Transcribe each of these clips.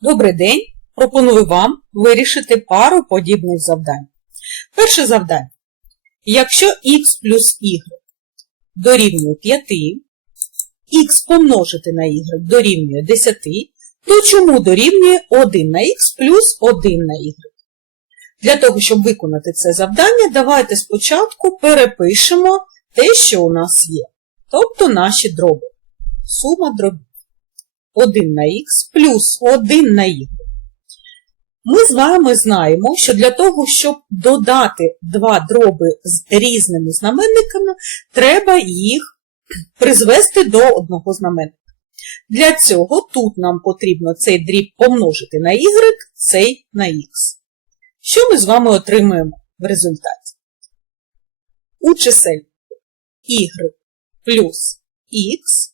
Добрий день! Пропоную вам вирішити пару подібних завдань. Перше завдання. Якщо х плюс y дорівнює 5, х помножити на y дорівнює 10, то чому дорівнює 1 на х плюс 1 на y? Для того, щоб виконати це завдання, давайте спочатку перепишемо те, що у нас є. Тобто наші дроби. Сума дробів. 1 на х плюс 1 на y. Ми з вами знаємо, що для того, щоб додати два дроби з різними знаменниками, треба їх призвести до одного знаменника. Для цього тут нам потрібно цей дріб помножити на y, цей на х. Що ми з вами отримуємо в результаті? У чисельнику y плюс х,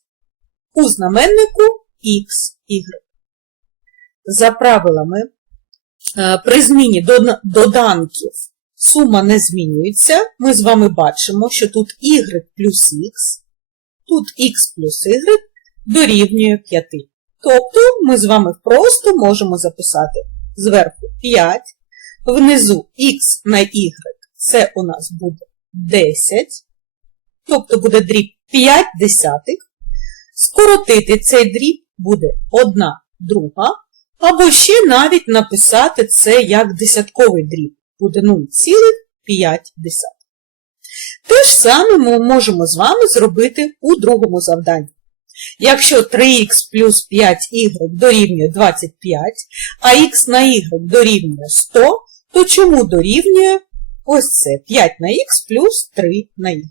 у знаменнику x, y. За правилами, е, при зміні доданків сума не змінюється. Ми з вами бачимо, що тут y плюс х, тут x плюс y дорівнює 5. Тобто ми з вами просто можемо записати зверху 5, внизу x на y це у нас буде 10, тобто буде дріб 5 десятих. Скоротити цей дріб буде 1 друга, або ще навіть написати це як десятковий дріб, буде 0,5. Те ж саме ми можемо з вами зробити у другому завданні. Якщо 3х плюс 5y дорівнює 25, а х на y дорівнює 100, то чому дорівнює ось це 5 на х плюс 3 на y?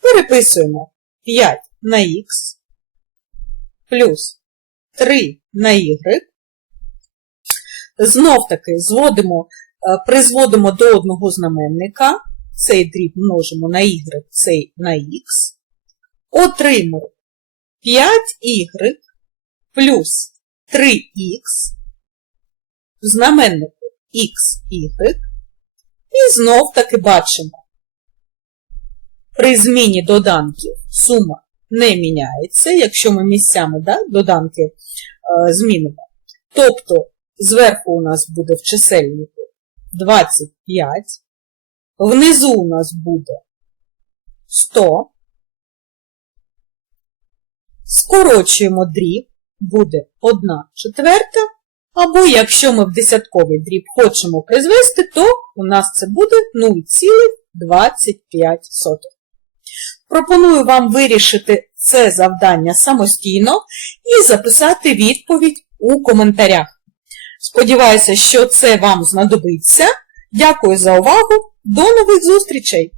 Переписуємо 5 на х плюс 3 на y. Знов таки зводимо, е, призводимо до одного знаменника, цей дріб множимо на y, цей на х. Отримуємо 5y плюс 3х в знаменнику xy. І знов таки бачимо, при зміні доданків сума не міняється, якщо ми місцями да, доданки е, змінимо. Тобто зверху у нас буде в чисельнику 25, внизу у нас буде 100. Скорочуємо дріб, буде 1 четверта, або якщо ми в десятковий дріб хочемо призвести, то у нас це буде 0,25. Пропоную вам вирішити це завдання самостійно і записати відповідь у коментарях. Сподіваюся, що це вам знадобиться. Дякую за увагу. До нових зустрічей!